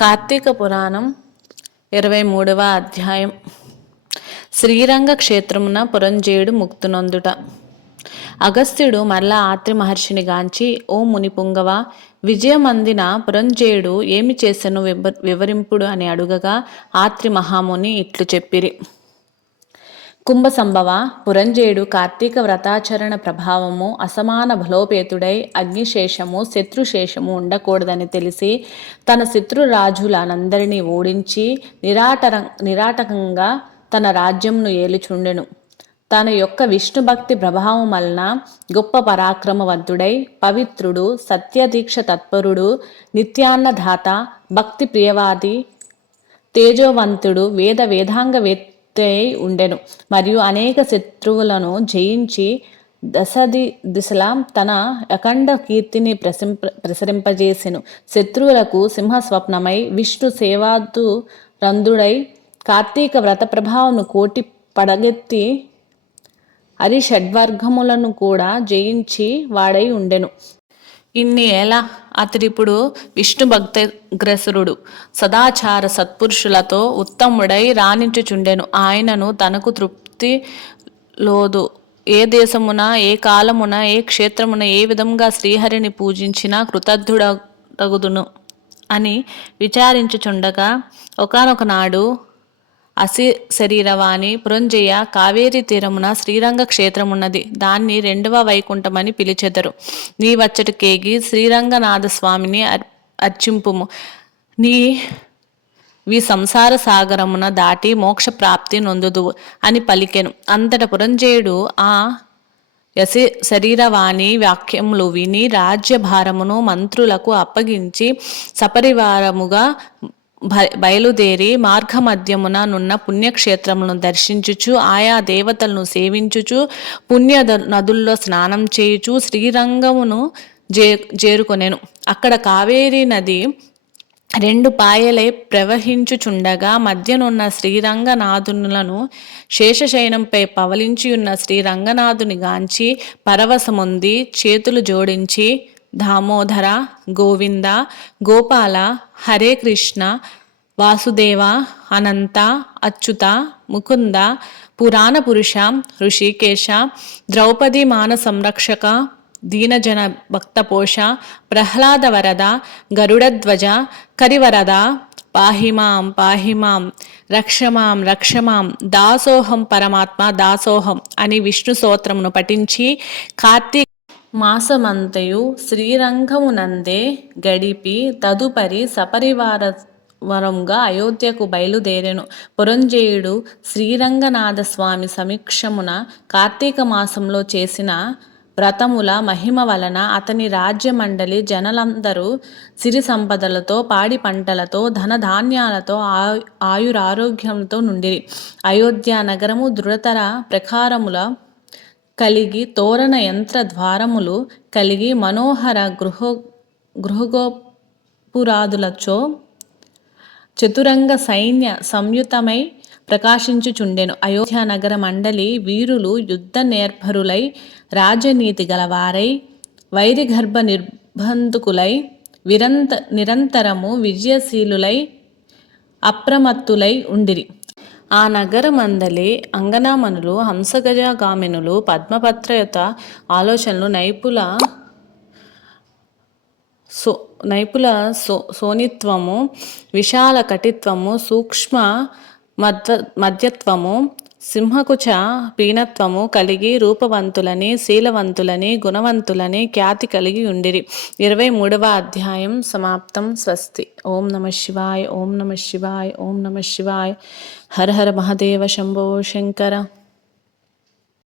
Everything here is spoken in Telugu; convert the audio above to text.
కార్తీక పురాణం ఇరవై మూడవ అధ్యాయం. శ్రీరంగ క్షేత్రమున పురంజేయుడు ముక్తునందుట. అగస్త్యుడు మరలా ఆత్రి మహర్షిని గాంచి ఓ మునిపుంగవ విజయమందిన పురంజేయుడు ఏమి చేసెను వివరింపుడు అని అడుగగా ఆత్రి మహాముని ఇట్లు చెప్పిరి. కుంభ సంభవ పురంజేయుడు కార్తీక వ్రతాచరణ ప్రభావము అసమాన బలోపేతుడై అగ్నిశేషము శత్రుశేషము ఉండకూడదని తెలిసి తన శత్రురాజులనందరినీ ఓడించి నిరాటర నిరాటకంగా తన రాజ్యంను ఏలుచుండెను. తన యొక్క విష్ణుభక్తి ప్రభావం వలన గొప్ప పరాక్రమవంతుడై పవిత్రుడు సత్యదీక్ష తత్పరుడు నిత్యాన్నదాత భక్తి ప్రియవాది తేజోవంతుడు వేద వేదాంగ అయి ఉండెను. మరియు అనేక శత్రువులను జయించి దశది దిశలా తన అఖండ కీర్తిని ప్రసింప ప్రసరింపజేసెను. శత్రువులకు సింహస్వప్నమై విష్ణు సేవాదు రంధుడై కార్తీక వ్రత ప్రభావము కోటి పడగెత్తి అరి షడ్వర్గములను కూడా జయించి వాడై ఉండెను. ఇన్ని ఎలా అతడిప్పుడు విష్ణు భక్తగ్రసురుడు సదాచార సత్పురుషులతో ఉత్తముడై రాణించుచుండెను. ఆయనను తనకు తృప్తి లోదు. ఏ దేశమున ఏ కాలమున ఏ క్షేత్రమున ఏ విధంగా శ్రీహరిని పూజించినా కృతజ్ఞుడగుదును అని విచారించుచుండగా ఒకనొక నాడు అసి శరీరవాణి పురంజయ కావేరి తీరమున శ్రీరంగ క్షేత్రమున్నది. దాన్ని రెండవ వైకుంఠమని పిలిచెదరు. నీ వచ్చటి కేగి శ్రీరంగనాథ స్వామిని అర్చింపుము. నీ వి సంసార సాగరమున దాటి మోక్ష ప్రాప్తి నొందుదు అని పలికెను. అంతట పురంజయుడు ఆ యసి శరీరవాణి వాక్యములు విని రాజ్యభారమును మంత్రులకు అప్పగించి సపరివారముగా బయలుదేరి మార్గమధ్యమున నున్న పుణ్యక్షేత్రములను దర్శించుచు ఆయా దేవతలను సేవించుచు పుణ్య నదుల్లో స్నానం చేయుచు శ్రీరంగమును జే చేరుకొనేను. అక్కడ కావేరీ నది రెండు పాయలై ప్రవహించుచుండగా మధ్యనున్న శ్రీరంగనాథునులను శేషశయనంపై పవలించి ఉన్న శ్రీరంగనాథుని గాంచి పరవశముంది చేతులు జోడించి దామోదర గోవింద గోపాల హరే కృష్ణ వాసుదేవ అనంత అచ్యుత ముకుంద పురాణ పురుష ఋషికేశ ద్రౌపది మాన సంరక్షక దీనజన భక్తపోష ప్రహ్లాద వరద గరుడధ్వజ కరివరద పాహిమాం పాహిమాం రక్షమాం రక్షమాం దాసోహం పరమాత్మ దాసోహం అని విష్ణు స్తోత్రమును పఠించి కార్తీక మాసమంతయు శ్రీరంగమునందే గడిపి తదుపరి సపరివార వరంగా అయోధ్యకు బయలుదేరెను. పురంజేయుడు శ్రీరంగనాథస్వామి సమీక్షమున కార్తీక మాసంలో చేసిన వ్రతముల మహిమ వలన అతని రాజ్యమండలి జనలందరూ సిరి సంపదలతో పాడి పంటలతో ధనధాన్యాలతో ఆయురారోగ్యంతో నుండిరి. అయోధ్య నగరము దృఢతర ప్రకారముల కలిగి తోరణ యంత్ర ద్వారములు కలిగి మనోహర గృహ గృహగోపురాదులచో చతురంగ సైన్య సంయుతమై ప్రకాశించుచుండెను. అయోధ్య నగర మండలి వీరులు యుద్ధ నేర్భరులై రాజనీతి గలవారై వైరిగర్భ నిర్బంధకులై విరంత నిరంతరము విజయశీలులై అప్రమత్తులై ఉండిరి. ఆ నగరమందలి అంగనామనులు హంసగజగామినులు పద్మపత్రయుత ఆలోచనలు నైపుల సో నైపుల సో సోనిత్వము విశాల కటిత్వము సూక్ష్మ మధ్వ మధ్యత్వము సింహకుచ పీనత్వము కలిగి రూపవంతులని శీలవంతులని గుణవంతులని ఖ్యాతి కలిగి ఉండిరి. ఇరవై మూడవ అధ్యాయం సమాప్తం స్వస్తి. ఓం నమ శివాయ ఓం నమ శివాయ ఓం నమ శివాయ. హర హర మహదేవ శంభో శంకర.